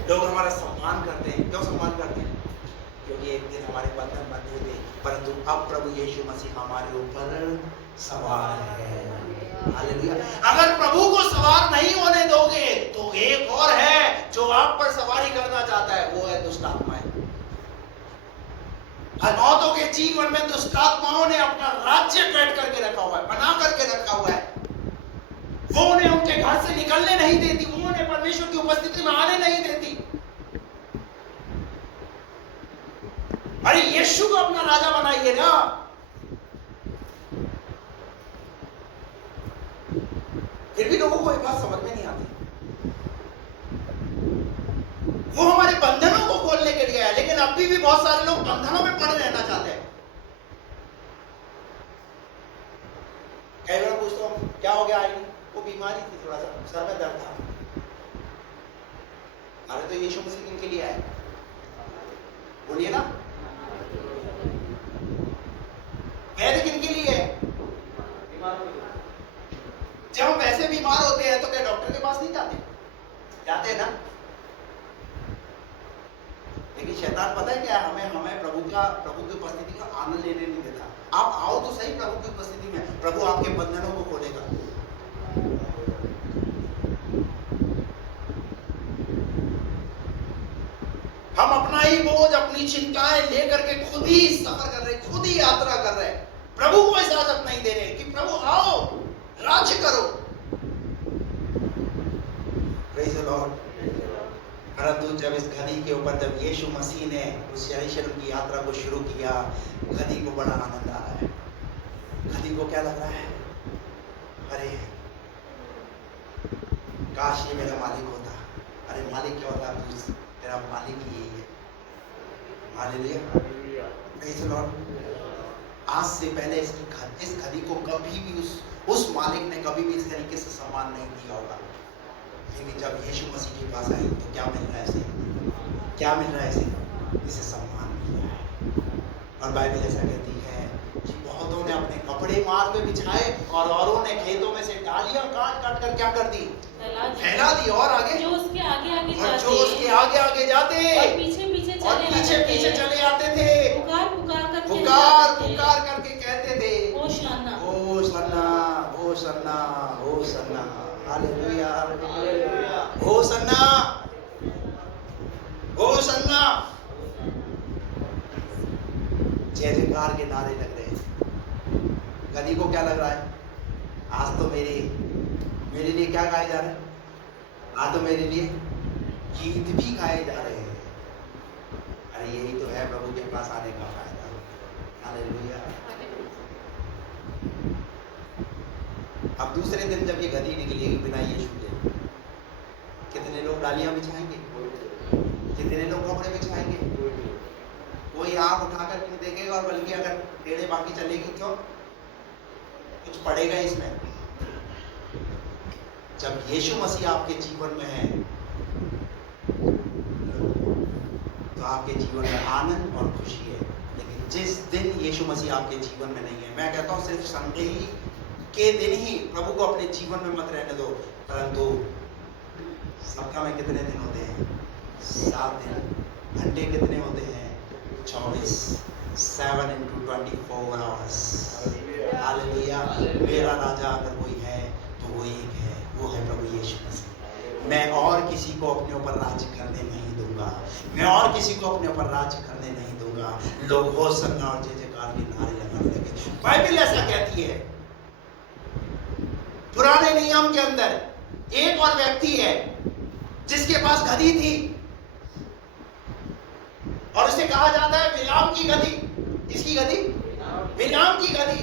लोग हमारा सम्मान करते हैं। क्यों सम्मान करते हैं? क्योंकि एक दिन हमारे बंधन बंधे थे, परंतु अब प्रभु यीशु मसीह हमारे ऊपर सवार है। हालेलुया। अगर प्रभु को सवार नहीं होने दोगे तो एक और है जो आप पर सवारी करना चाहता है, वो है दुष्ट आत्माएं। मौतों के जीवन में दुष्ट आत्माओं ने अपना राज्य बैठ करके रखा हुआ है, बना करके रखा हुआ है। वो उन्हें उनके घर से निकलने नहीं देती, वो उन्हें परमेश्वर की उपस्थिति में आने नहीं देती। अरे यीशु को अपना राजा बनाइए ना। फिर भी लोगों को एक बात समझ में नहीं आती। वो हमारे बंधनों को खोलने के लिए है, लेकिन अभी भी बहुत सारे लोग बंधनों में पड़े रहना चाहते हैं। कई बार पूछता हूँ क्या हो गया? आई वो बीमारी थी, थोड़ा सा सर में दर्द था। अरे तो यीशु मसीह किन के लिए आए? बोलिए ना। वैद्य किन के लिए है? जब हम ऐसे बीमार होते हैं तो क्या डॉक्टर के पास नहीं जाते? जाते हैं ना। लेकिन शैतान पता है क्या? हमें प्रभु की उपस्थिति का आनंद लेने नहीं देता। आप आओ तो सही प्रभु की उपस्थिति में, प्रभु आपके बंधनों को खोलेगा। हम अपना ही बोझ, अपनी चिंताएं लेकर के खुद ही सफर कर रहे हैं, खुद ही यात्रा कर रहे हैं। प्रभु को इजाजत नहीं दे रहे कि प्रभु आओ, राज्य करो। Praise the Lord. परंतु जब इस गधी के ऊपर जब यीशु मसीह ने उस यरूशलेम की यात्रा को शुरू किया, गधी को बड़ा आनंद आ रहा है। गधी को क्या लग रहा है? अरे काश ये मेरा मालिक होता। अरे मालिक क्या होता? तेरा मालिक ही है। Hallelujah, praise the Lord. आज से पहले इस गधी को कभी भी उस मालिक ने कभी भी इस तरीके से सम्मान नहीं दिया होगा। लेकिन जब यीशु मसीह के पास आई तो क्या मिल रहा है इसे? क्या मिल रहा है इसे? इसे सम्मान मिल रहा है। और बाइबल ऐसा कहती है कि बहुतों ने अपने कपड़े मार्ग में बिछाए और औरों ने खेतों में से डालियां काट काट कर क्या कर दी? फैला दी। और आगे जो उसके आगे आगे और जाते, जो उसके आगे आगे जाते और पीछे पीछे चले आते थे, पुकार पुकार करके कहते थे, होशाना होशाना होशाना होशाना, हालेलुया होशाना होशाना। जय जयकार के नारे लग रहे हैं। गधी को क्या लग रहा है? आज तो मेरे लिए क्या गाए जा रहे हैं? आज तो मेरे लिए गीत भी गाए जा रहे हैं। अरे यही तो है प्रभु के पास आने का फायदा। हालेलुया। अब दूसरे दिन जब ये गधी निकलेगी बिना यीशु के, कितने लोग डालियां बिछाएंगे? कितने लोग कपड़े बिछाएंगे? कोई आंख उठाकर नहीं देखेगा, और बल्कि अगर टेढ़े बाकी चलेगी तो कुछ पड़ेगा इसमें। जब यीशु मसीह आपके जीवन में है तो आपके जीवन में आनंद और खुशी है। लेकिन जिस दिन यीशु मसीह आपके जीवन में नहीं है, मैं कहता हूं सिर्फ संडे ही के दिन ही प्रभु को अपने जीवन में मत रहने दो, परंतु सप्ताह में कितने दिन होते हैं? 7 दिन। घंटे कितने होते हैं? 24, 7 into 24 hours। हालेलुया। मेरा राजा अगर कोई है तो वो एक है, वो है प्रभु यीशु मसीह। मैं और किसी को अपने ऊपर राज्य करने नहीं दूंगा, मैं और किसी को अपने ऊपर राज्य करने नहीं दूंगा। लोग होशाना और जय जयकार के नारे लगाने लगे। बाइबल ऐसा कहती है। पुराने नियम के अंदर एक और व्यक्ति है जिसके पास गधी थी, और उसे कहा जाता है बिलाम की गधी। किसकी गधी? बिलाम की गधी।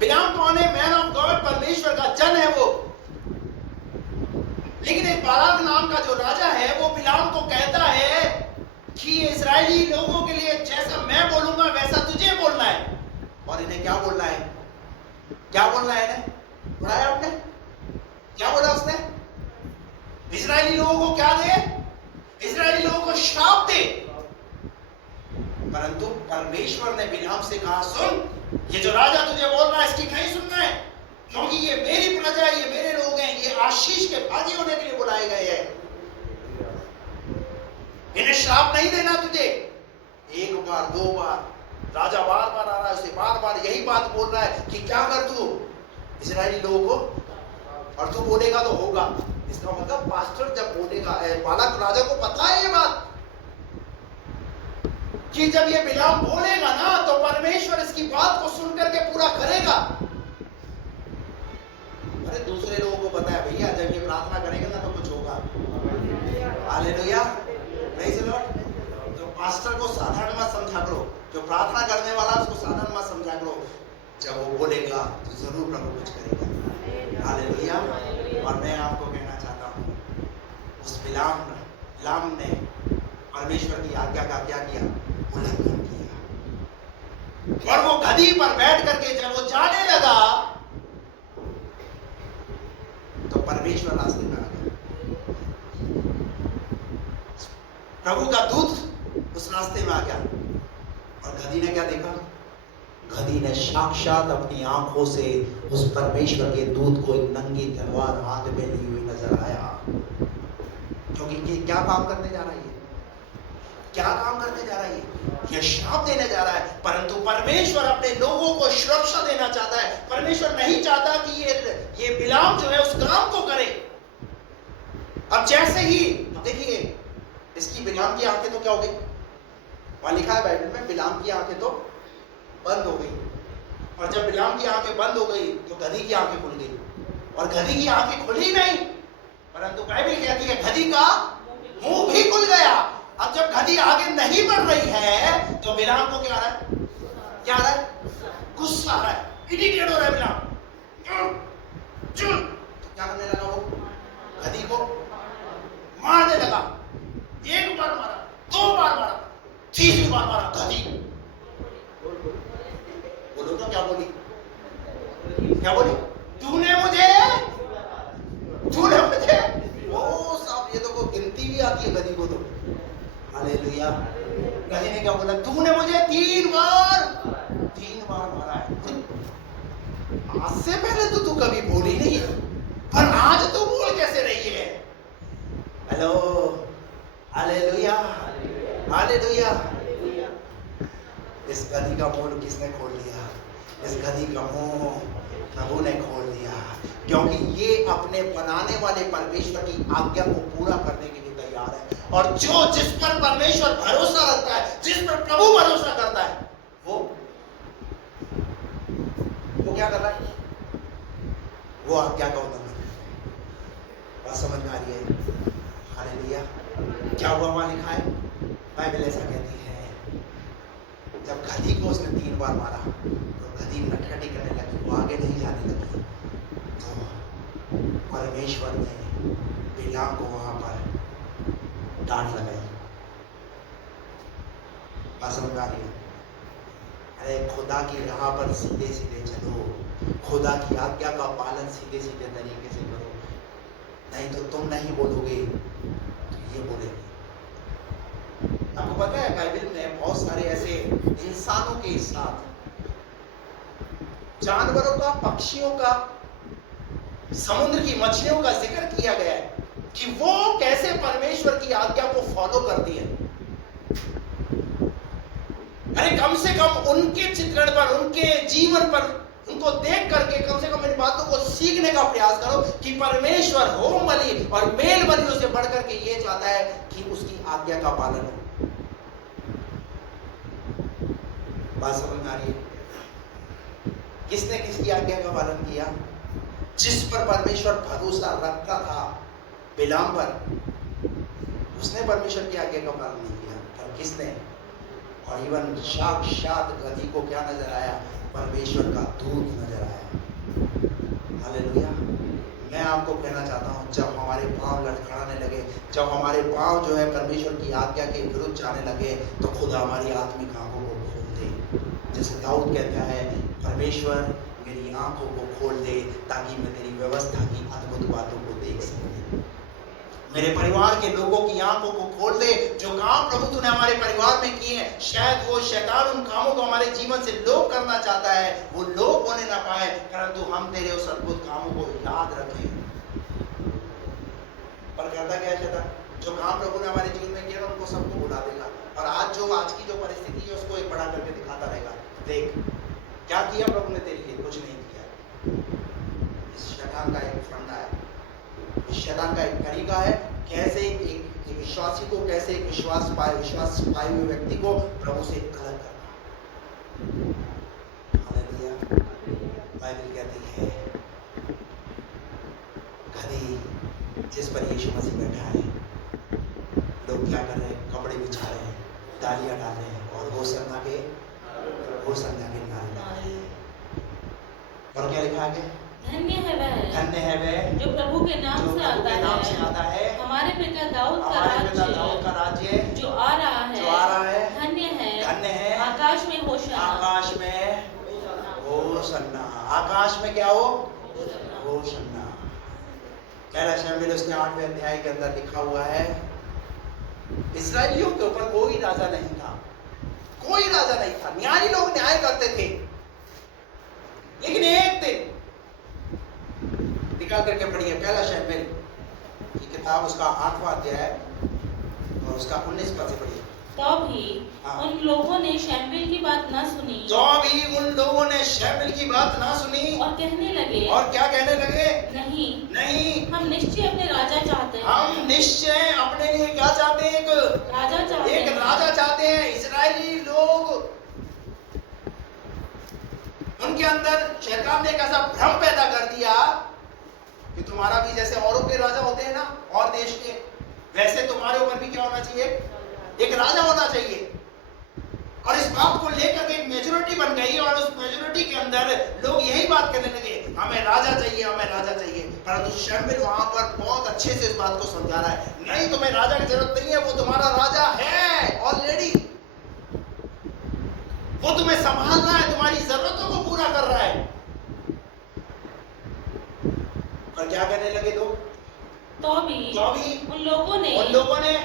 बिलाम कौन है? मैन ऑफ गॉड, परमेश्वर का जन है वो। लेकिन एक बालाक नाम का जो राजा है वो बिलाम को कहता है कि इस्राएली लोगों के लिए जैसा मैं बोलूंगा वैसा तुझे बोलना है। और इन्हें क्या बोलना है? क्या बोलना है इन्हें? पढ़ाया आपने? क्या बोला उसने? इस्राएली लोगों को क्या दे? इस्राएली लोगों को श्राप दे। परंतु परमेश्वर ने बिलाम से कहा, सुन, ये जो राजा तुझे बोल रहा है इसकी नहीं सुनना है, क्योंकि ये मेरी प्रजा है, ये मेरे लोग हैं, ये आशीष के भागी होने के लिए बुलाए गए हैं। इन्हें श्राप नहीं देना तुझे। एक बार, 2 बार राजा बार बार आ रहा है, उसे बार बार यही बात बोल रहा है कि क्या कर तू इस्राएली लोगों को, और तू बोलेगा तो होगा। इसका मतलब पास्टर जब बोलेगा, बालाक राजा को पता है ये बात कि जब ये बिलाम बोलेगा ना तो परमेश्वर इसकी बात को सुन करके पूरा करेगा। अरे दूसरे लोगों को पता है भैया, जब ये प्रार्थना करेंगे ना तो कुछ होगा। Hallelujah, praise the Lord. तो पास्टर को साधारण मत समझा करो, जो प्रार्थना करने वाला उसको साधारण मत समझा करो। जब वो बोलेगा तो जरूर प्रभु कुछ करेगा। हालेलुया। और मैं आपको कहना चाहता हूँ, उस बिलाम ने परमेश्वर की आज्ञा का क्या किया? उल्लंघन किया। और वो गधी पर बैठ करके जब वो जाने लगा तो परमेश्वर रास्ते में आ गया। प्रभु का दूत उस रास्ते में आ गया, और गधी ने क्या देखा? गधी ने साक्षात अपनी आंखों से उस परमेश्वर के दूत को एक नंगी तलवार हाथ में ली हुई नजर आया। क्योंकि क्या काम करने जा रहा है? क्या काम करने जा रहा है? ये श्राप देने जा रहा है। परंतु परमेश्वर अपने लोगों को सुरक्षा देना चाहता है। परमेश्वर नहीं चाहता कि ये बिलाम जो है उस काम को करे। अब जैसे ही देखिए, इसकी बिलाम की आंखें तो क्या हो गई? वहां लिखा है बाइबल में, बिलाम की आंखें तो बंद हो गई। और जब बिलाम की आंखें बंद हो गई तो गधी की आंखें खुल गई, और गधी की आंखें खुली नहीं, परंतु बाइबल कहती है गधी का मुंह भी खुल गया। अब जब गधी आगे नहीं बढ़ रही है तो बिलाम को क्या आ रहा है? क्या आ रहा है? गुस्सा आ रहा है, इरिटेट हो रहा है बिलाम। तो क्या करने लगा? वो गधी को मारने लगा। 1 बार मारा, 2 बार मारा, 3री बार मारा, गधी क्या बोली? तूने मुझे ओ साहब, ये तो कोई गिनती भी आती है गधी को तो। हालेलुया। गधी ने क्या बोला? तूने मुझे 3 बार मारा है। आज से पहले तो तू कभी बोली नहीं, पर आज तू बोल कैसे रही है? Hello, hallelujah, hallelujah. इस गधी का मुंह किसने खोल दिया? इस गधी का मुंह प्रभु ने खोल दिया, क्योंकि ये अपने बनाने वाले परमेश्वर की आज्ञा को पूरा करने के लिए तैयार है। और जिस पर परमेश्वर भरोसा रखता है, जिस पर प्रभु भरोसा करता है, वो क्या कर रहा है? वो आज्ञा का उल्लंघन कर रहा है। बात समझ में आ रही है? हालेलुया। क्या हुआ वहां लिखा है? बाइबल ऐसा कहती है, जब गधी को उसने 3 बार मारा तो गधी नटखटी करने लगी, वो आगे नहीं जाने लगी। तो परमेश्वर ने बिलाम को वहां पर डांट लगाई। बात समझ में आ रही है? अरे खुदा की राह पर सीधे सीधे चलो, खुदा की आज्ञा का पालन सीधे सीधे तरीके से करो, नहीं तो तुम नहीं बोलोगे तो ये बोलेंगे। आपको पता है बाइबल में बहुत सारे ऐसे इंसानों के साथ, जानवरों का, पक्षियों का, समुद्र की मछलियों का जिक्र किया गया है कि वो कैसे परमेश्वर की आज्ञा को फॉलो करती है। अरे कम से कम उनके चित्रण पर, उनके जीवन पर, उनको देख करके कम से कम इन बातों को सीखने का प्रयास करो कि परमेश्वर होम बलि और मेल बलियों से बढ़कर के ये चाहता है कि उसकी आज्ञा का पालन हो। बात समझ में आ रही है? किसने किसकी आज्ञा का पालन किया? जिस पर परमेश्वर भरोसा रखता था, बिलाम पर, उसने परमेश्वर की आज्ञा का पालन नहीं किया। पर किसने? और इवन साक्षात गधी को क्या नजर आया? परमेश्वर का दूत नजर आया। हालेलुया। मैं आपको कहना चाहता हूं, जब हमारे पांव लड़खड़ाने लगे, जब हमारे पांव जो है परमेश्वर की आज्ञा के विरुद्ध जाने लगे, तो खुदा हमारी आत्मिक आंखों को खोल दे। जैसे दाऊद कहता है, परमेश्वर मेरी आंखों को खोल दे ताकि मैं तेरी व्यवस्था की अद्भुत बातों को देख सकूं। मेरे परिवार के लोगों की आंखों को खोल दे। जो काम प्रभु तूने हमारे परिवार में किए हैं, शायद वो शैतान उन कामों को हमारे जीवन से लोप करना चाहता है, वो लोप होने ना पाए, परंतु हम तेरे उस अद्भुत कामों को याद रखें। पर करता क्या है शैतान? जो काम प्रभु ने हमारे जीवन में किया, उनको सबको भुला देगा, और आज की जो परिस्थिति है उसको एक बड़ा करके दिखाता रहेगा। देख क्या किया प्रभु ने तेरे लिए? कुछ नहीं किया। इस शैतान का एक फंडा है, इस शैतान का एक तरीका है, कैसे एक विश्वासी को, कैसे एक विश्वास पाए हुए व्यक्ति को प्रभु से अलग करना। हालेलुया। बाइबल कहती है, गधी जिस पर यीशु मसीह बैठा है, लोग क्या कर रहे हैं? कपड़े बिछा रहे हैं, डालियां डाल रहे हैं, और होसन्ना के नारे लगा रहे हैं। और क्या लिखा है? धन्य है वह जो प्रभु के नाम से आता है। हमारे पिता दाऊद का राज्य जो आ रहा है। धन्य है। आकाश में होशाना। आकाश में क्या हो? होशाना। पहला शमूएल उसके 8वें अध्याय के अंदर लिखा हुआ है, इस्राएलियों के ऊपर कोई राजा नहीं था, कोई राजा नहीं था। न्यायी लोग न्याय करते थे, लेकिन एक दिन निकाल करके पढ़िए पहला शमूएल की किताब, उसका 8वां अध्याय और उसका 19 पद से पढ़िए। तो भी उन लोगों ने शमूएल की बात न सुनी। और कहने लगे। और क्या कहने लगे? नहीं, हम निश्चय अपने राजा चाहते हैं। हम निश्चय अपने लिए क्या चाहते हैं? एक राजा चाहते हैं। इस्राएली लोग, उनके अंदर शैतान ने एक ऐसा भ्रम पैदा कर दिया कि तुम्हारा भी जैसे औरों के राजा होते हैं ना, और देश के, वैसे तुम्हारे ऊपर भी क्या होना चाहिए? एक राजा होना चाहिए। और इस बात को लेकर के एक मेजॉरिटी बन गई, और उस मेजॉरिटी के अंदर लोग यही बात करने लगे, हमें राजा चाहिए, हमें राजा चाहिए। परंतु शमूएल वहां पर बहुत अच्छे से इस बात को समझा रहा है, नहीं, तुम्हें राजा की जरूरत नहीं है, वो तुम्हारा राजा है ऑलरेडी। वो तुम्हें संभाल रहा है, तुम्हारी जरूरतों को पूरा कर रहा है। और क्या कहने लगे लोग? तो भी उन लोगों ने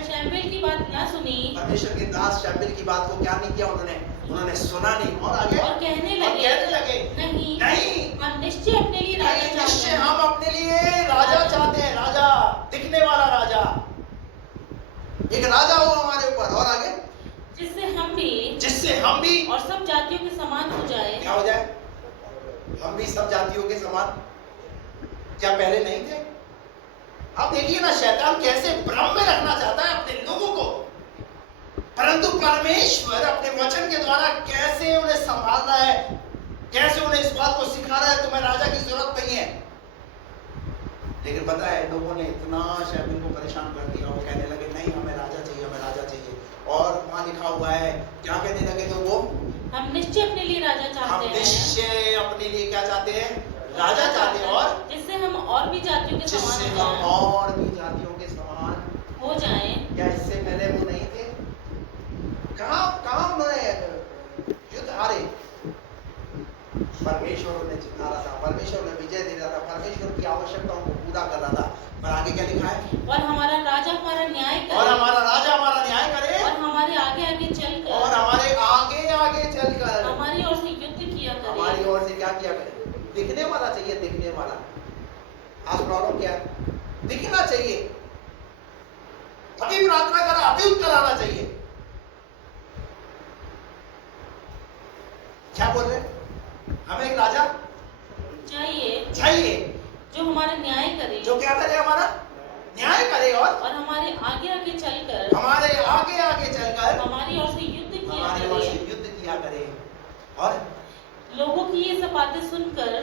शमूएल की बात ना सुनी। परमेश्वर के दास शमूएल की बात को क्या नहीं किया उन्होंने सुना नहीं। और आगे और कहने लगे नहीं हम निश्चय अपने लिए राजा चाहते हैं। हम अपने लिए राजा चाहते हैं, राजा, दिखने वाला राजा, एक राजा हो हमारे ऊपर। और आगे जिससे हम भी और सब जातियों के समान हो जाए। क्या हो जाए? हम भी सब जातियों के समान। क्या पहले नहीं थे? अब देखिए ना, शैतान कैसे भ्रम में रखना चाहता है अपने लोगों को, परंतु परमेश्वर अपने वचन के द्वारा कैसे उन्हें संभाल रहा है, कैसे उन्हें इस बात को सिखा रहा है तुम्हें राजा की जरूरत नहीं है। लेकिन पता है लोगों ने इतना शमूएल को परेशान कर दिया, वो कहने लगे नहीं हमें राजा चाहिए, हमें राजा चाहिए। और वहां लिखा हुआ है, क्या कहने लगे तो वो हम निश्चय अपने लिए राजा चाहते हैं। हम निश्चय अपने लिए क्या चाहते हैं? राजा चाहते हैं। और जिससे हम और भी जातियों के समान हो जाएं। क्या इससे पहले वो नहीं थे? कहां उन्होंने युद्ध हारे? परमेश्वर उन्हें जिता रहा था, परमेश्वर उन्हें विजय दे रहा था, परमेश्वर की आवश्यकताओं को पूरा कर रहा था। पर आगे क्या लिखा है? और हमारा राजा हमारा न्याय करे, और हमारा राजा हमारा न्याय करे, और हमारे आगे आगे चलकर, और हमारे आगे आगे चलकर हमारी ओर से युद्ध किया करे। हमारी ओर से क्या किया करे? दिखने वाला चाहिए, दिखने वाला। आज प्रॉब्लम क्या है? दिखना चाहिए। अभी प्रार्थना करा, अभी उत्तर आना चाहिए। क्या बोल रहे? हमें एक राजा चाहिए जो हमारा न्याय करे, जो क्या करे? हमारा न्याय करे, और हमारे आगे आगे चलकर, हमारी ओर से युद्ध किया करे। और लोगों की ये सब बातें सुनकर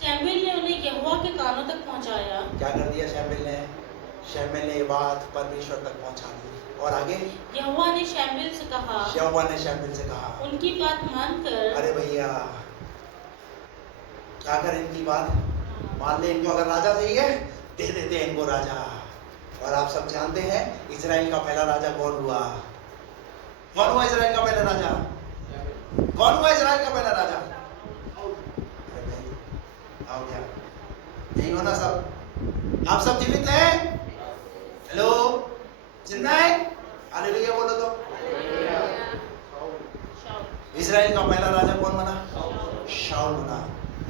शमूएल ने उन्हें यहोवा के कानों तक पहुंचाया। क्या कर दिया शमूएल ने? शमूएल ने ये बात परमेश्वर तक पहुंचा दी। और आगे यहोवा ने शमूएल से कहा, उनकी बात मानकर। अरे भैया क्या करें? इनकी बात मान ले। इनको अगर राजा चाहिए दे देते हैं इनको राजा। और आप सब जानते हैं इजराइल का पहला राजा कौन हुआ? इजराइल का पहला राजा कौन हुआ? इजराइल का पहला राजा आओ क्या नहीं होना? सब आप सब जीवित हैं? हेलो, जिंदा है? हालेलुया बोलो तो। इजराइल का पहला राजा कौन बना? शाऊल बना।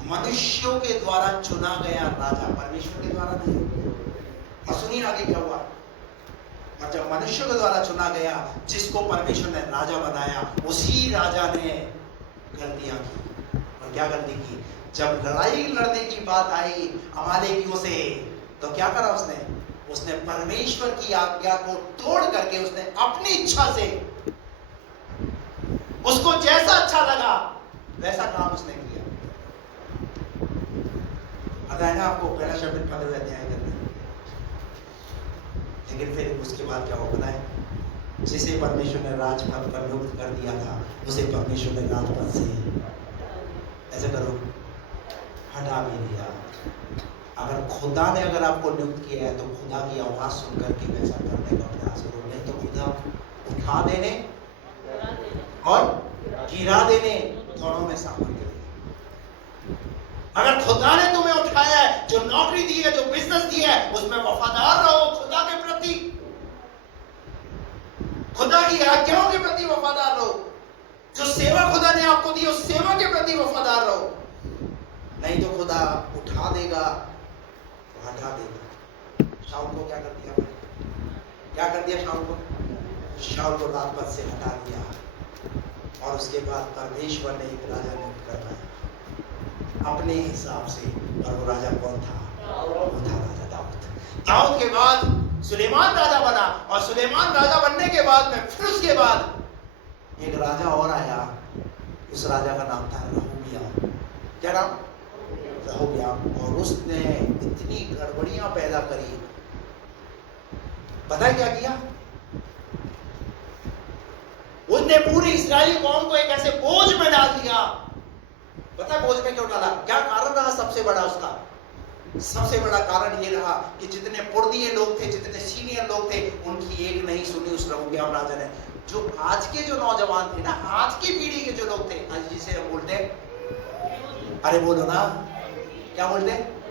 मनुष्यों के द्वारा चुना गया राजा, परमेश्वर के द्वारा नहीं। और सुनिए आगे क्या हुआ। और जब मनुष्यों के द्वारा चुना गया, जिसको परमेश्वर ने राजा बनाया, उसी राजा ने गलतियां की। और क्या गलती की? जब लड़ाई लड़ने की बात आई अमालेकियों से, तो क्या करा उसने परमेश्वर की आज्ञा को तोड़ करके उसने अपनी इच्छा से, उसको जैसा अच्छा लगा वैसा काम उसने किया। पता है ना आपको, पहला शब्द पढ़े रहते हैं करने। लेकिन फिर उसके बाद क्या हो पता है? जिसे परमेश्वर ने राजपद पर नियुक्त कर दिया था, उसे परमेश्वर ने राजपद से ऐसे करो हटा भी दिया। अगर खुदा ने अगर आपको नियुक्त किया है तो खुदा की आवाज सुन करके वैसा करने का प्रयास करो, नहीं तो खुदा उठा देने और गिरा देने दोनों में शामिल है। अगर खुदा ने तुम्हें उठाया है, जो नौकरी दी है, जो बिजनेस दिया है, उसमें वफादार रहो खुदा के प्रति, खुदा की आज्ञाओं के प्रति वफादार रहो। जो सेवा खुदा ने आपको दी उस सेवा के प्रति वफादार रहो, नहीं तो खुदा उठा देगा, हटा देगा। शाऊल को क्या कर दिया? क्या कर दिया शाऊल को? शाऊल को राजपद से हटा दिया। और उसके बाद परमेश्वर ने एक राजा नियुक्त करवाया अपने हिसाब से। और वो राजा कौन था? वो था राजा दाऊद। दाऊद के बाद सुलेमान राजा बना, और सुलेमान राजा बनने के बाद में फिर उसके बाद एक राजा और आया। उस राजा का नाम था रहोबियाम। क्या नाम? रहोबियाम। और उसने इतनी गड़बड़ियां पैदा करी। पता है क्या किया? उसने पूरी इस्राएली कौम को एक ऐसे बोझ में डाल दिया। पता है बोझ में क्यों डाला? क्या कारण रहा सबसे बड़ा उसका? सबसे बड़ा कारण ये रहा कि जितने पुर्दिये लोग थे, जितने सीनियर लोग थे, उनकी एक नहीं सुनी उस रहोबियाम राजा ने। जो आज के जो नौजवान थे ना, आज की पीढ़ी के जो लोग थे, आज जिसे हम बोलते हैं, अरे बोलो ना, क्या बोलते हैं?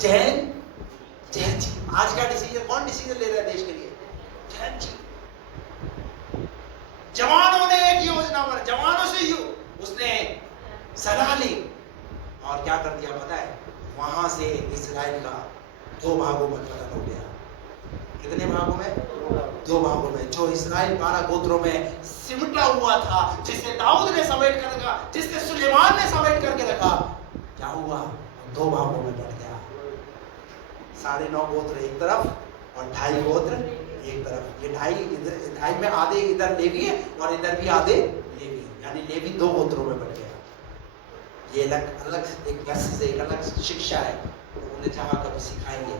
जैन जी। आज का डिसीजन, कौन डिसीजन ले रहा है देश के लिए? जैन जी। जवानों ने एक योजना पर, जवानों से उसने सलाह ली और क्या कर दिया पता है? वहां से इजराइल का 2 भागों में खत्म हो गया। कितने भागों में? 2 भागों में। जो इस्राएल 12 गोत्रों में सिमटा हुआ था, जिसे दाऊद ने समेट कर रखा, जिसने सुलेमान ने समेट करके रखा, क्या हुआ? 2 भागों में बट गया। 9.5 गोत्र एक तरफ और 2.5 गोत्र एक तरफ। ये 2.5 में आधे इधर लेवी है और इधर भी आधे लेवी, यानी लेवी 2 गोत्रों में बट गया। ये अलग एक मैसेज है, एक अलग शिक्षा है, तो उन्हें जहाँ कभी सिखाएंगे।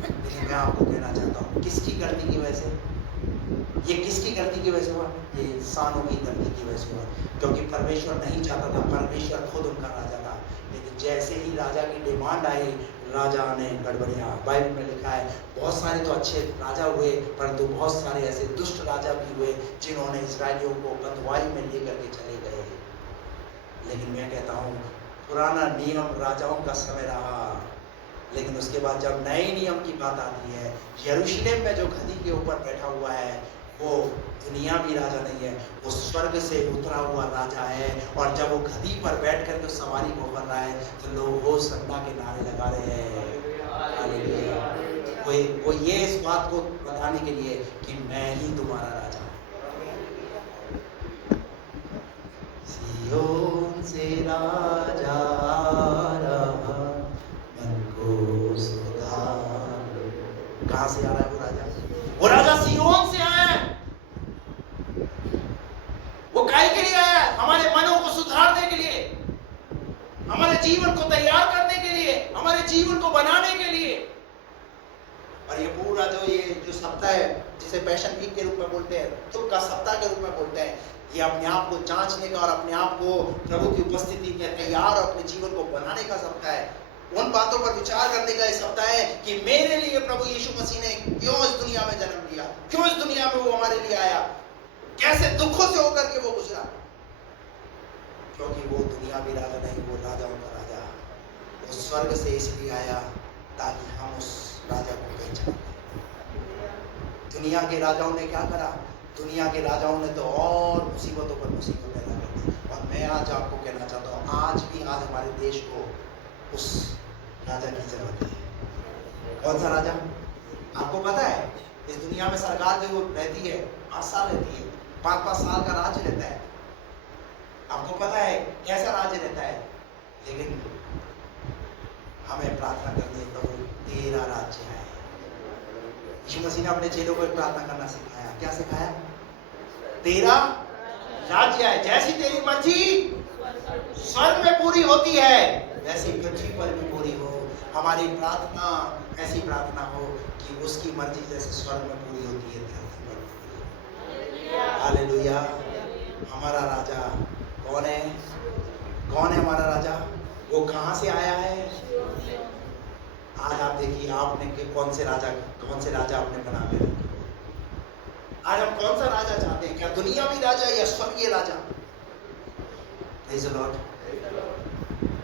लेकिन मैं आपको कहना चाहता हूँ, किसकी गलती की वजह से? ये किसकी गलती की वजह से हुआ? ये इंसानों की गलती की वजह से हुआ, क्योंकि परमेश्वर नहीं चाहता था, परमेश्वर खुद उनका राजा था। लेकिन जैसे ही राजा की डिमांड आई, राजा ने गड़बड़िया। बाइबल में लिखा है बहुत सारे तो अच्छे राजा हुए, परंतु बहुत सारे ऐसे दुष्ट राजा भी हुए जिन्होंने इस्राएलियों को बंधुआई में लेकर के चले गए। लेकिन मैं कहता हूँ, पुराना नियम राजाओं का समय रहा, लेकिन उसके बाद जब नए नियम की बात आती है, यरूशलेम में जो गधी के ऊपर बैठा हुआ है वो दुनिया भी राजा नहीं है, वो स्वर्ग से उतरा हुआ राजा है। और जब वो गधी पर बैठ कर के सवारी को कर रहा है, तो लोग होशन्ना के नारे लगा रहे हैं। हालेलुया। वो ये इस बात को बताने के लिए कि मैं ही तुम्हारा राजा हूं। सिय्योन से राजा रहा, मन को सुधार। कहां से आ रहा है वो राजा? वो राजा सिय्योन से आया है। वो काहे के लिए आया है? हमारे मनों को सुधारने के लिए, हमारे जीवन को तैयार करने के लिए, हमारे जीवन को बनाने के लिए। और ये पूरा जो सप्ताह है, जिसे पैशन वीक के रूप में बोलते हैं, दुख का सप्ताह के रूप में बोलते हैं, ये अपने आप को जांचने का और अपने आप को प्रभु की उपस्थिति में तैयार और अपने जीवन को बनाने का सप्ताह है। उन बातों पर विचार करने का सप्ताह है कि मेरे लिए प्रभु यीशु मसीह ने क्यों इस दुनिया में जन्म लिया, क्यों इस दुनिया में वो हमारे लिए आया, कैसे दुखों से होकर के वो गुजरा। क्योंकि वो दुनिया भी राजा नहीं, वो राजाओं का राजा। वो स्वर्ग से इसलिए आया ताकि हम उस राजा को पहचाने। दुनिया के राजाओं ने क्या करा? दुनिया के राजाओं ने तो और मुसीबतों पर मुसीबत पैदा कर दी। और मैं आज आपको कहना चाहता हूँ, आज भी आज हमारे देश को उस राजा की जरूरत है। कौन सा राजा? आपको पता है, इस दुनिया में सरकार जो रहती है 5 साल रहती है, 5-5 साल का राज्य रहता है। आपको पता है कैसा राज्य रहता है? लेकिन हमें प्रार्थना करनी है, प्रभु तेरा राज्य है। यीशु मसीह ने अपने चेलों को प्रार्थना करना सिखाया। क्या सिखाया? तेरा राज्य है, जैसी तेरी मर्जी स्वर्ग में पूरी होती है, वैसी पृथ्वी पर भी पूरी हो। हमारी प्रार्थना ऐसी प्रार्थना हो कि उसकी मर्जी जैसे स्वर्ग में पूरी होती है, धरती पर पूरी हो। हालेलुया। हमारा राजा कौन है? कौन है हमारा राजा? वो कहां से आया है? आज आप देखिए, आपने कौन से राजा आपने बना के रखे? आज हम कौन सा राजा चाहते हैं? क्या दुनियावी राजा या स्वर्गीय राजा? Praise the Lord.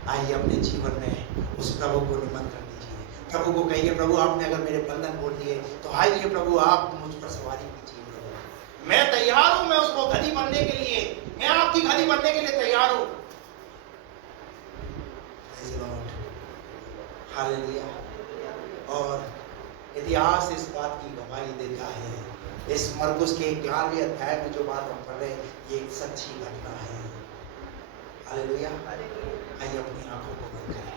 आइए अपने जीवन में उस प्रभु को निमंत्रण दीजिए। प्रभु को कहिए, प्रभु आपने अगर मेरे बंधन खोल दिए तो आइए प्रभु आप मुझ पर सवारी कीजिए। प्रभु मैं तैयार हूं, मैं उसको गधी बनने के लिए, मैं आपकी गधी बनने के लिए तैयार हूं। Praise the Lord. हालेलुया। और इतिहास इस बात की गवाही देता है, इस मरकुस के 11वें अध्याय में जो बात हम पढ़ रहे हैं, ये एक सच्ची घटना है। हालेलुया। आइए अपनी आंखों को बंद करें।